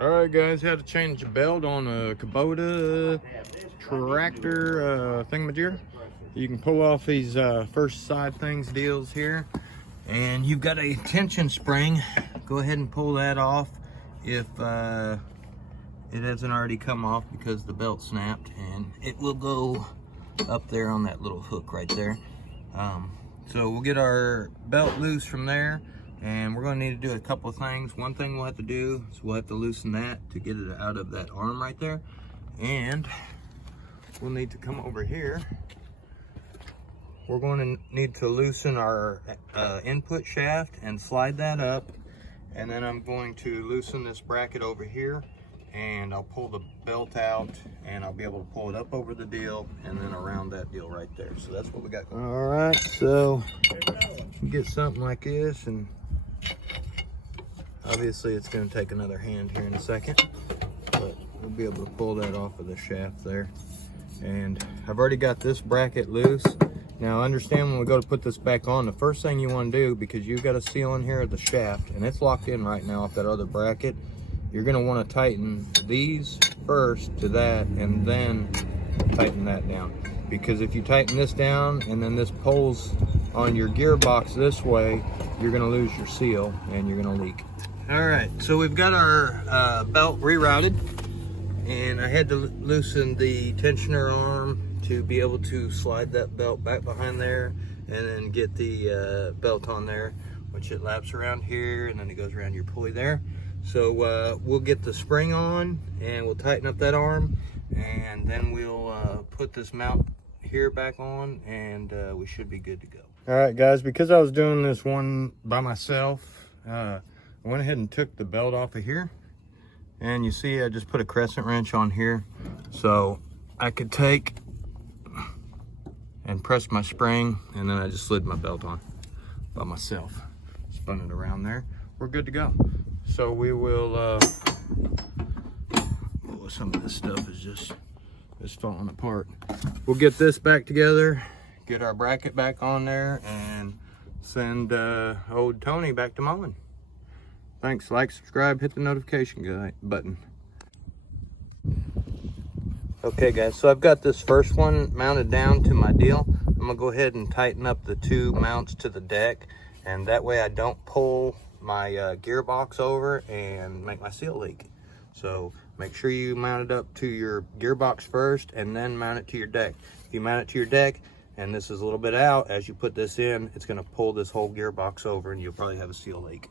Alright guys, had to change the belt on a Kubota tractor thingamajigger. You can pull off these first side things deals here, and you've got a tension spring. Go ahead and pull that off if it hasn't already come off, because the belt snapped, and it will go up there on that little hook right there. So we'll get our belt loose from there, and we're going to need to do a couple of things. One thing we'll have to do is we'll have to loosen that to get it out of that arm right there, and we'll need to come over here. We're going to need to loosen our input shaft and slide that up, and then I'm going to loosen this bracket over here, and I'll pull the belt out, and I'll be able to pull it up over the deal and then around that deal right there. So that's what we got. All right, so get something like this, and obviously it's going to take another hand here in a second, but we'll be able to pull that off of the shaft there. And I've already got this bracket loose. Now understand, when we go to put this back on, the first thing you want to do, because you've got a seal in here at the shaft and it's locked in right now off that other bracket, you're going to want to tighten these first to that and then tighten that down. Because if you tighten this down and then this pulls on your gearbox this way, you're going to lose your seal and you're going to leak. All right, so we've got our belt rerouted, and I had to loosen the tensioner arm to be able to slide that belt back behind there and then get the belt on there, which it laps around here and then it goes around your pulley there. So we'll get the spring on and we'll tighten up that arm, and then we'll put this mount here back on, and we should be good to go. All right guys, because I was doing this one by myself, I went ahead and took the belt off of here, and you see I just put a crescent wrench on here so I could take and press my spring, and then I just slid my belt on by myself, spun it around there. We're good to go. So we will some of this stuff is just falling apart. We'll get this back together, get our bracket back on there, and send old Tony back to mowing. Thanks. Like, subscribe, hit the notification button. Okay guys, so I've got this first one mounted down to my deal. I'm gonna go ahead and tighten up the two mounts to the deck, and that way I don't pull my gearbox over and make my seal leak. So make sure you mount it up to your gearbox first and then mount it to your deck. If you mount it to your deck and this is a little bit out, as you put this in, it's gonna pull this whole gearbox over and you'll probably have a seal leak.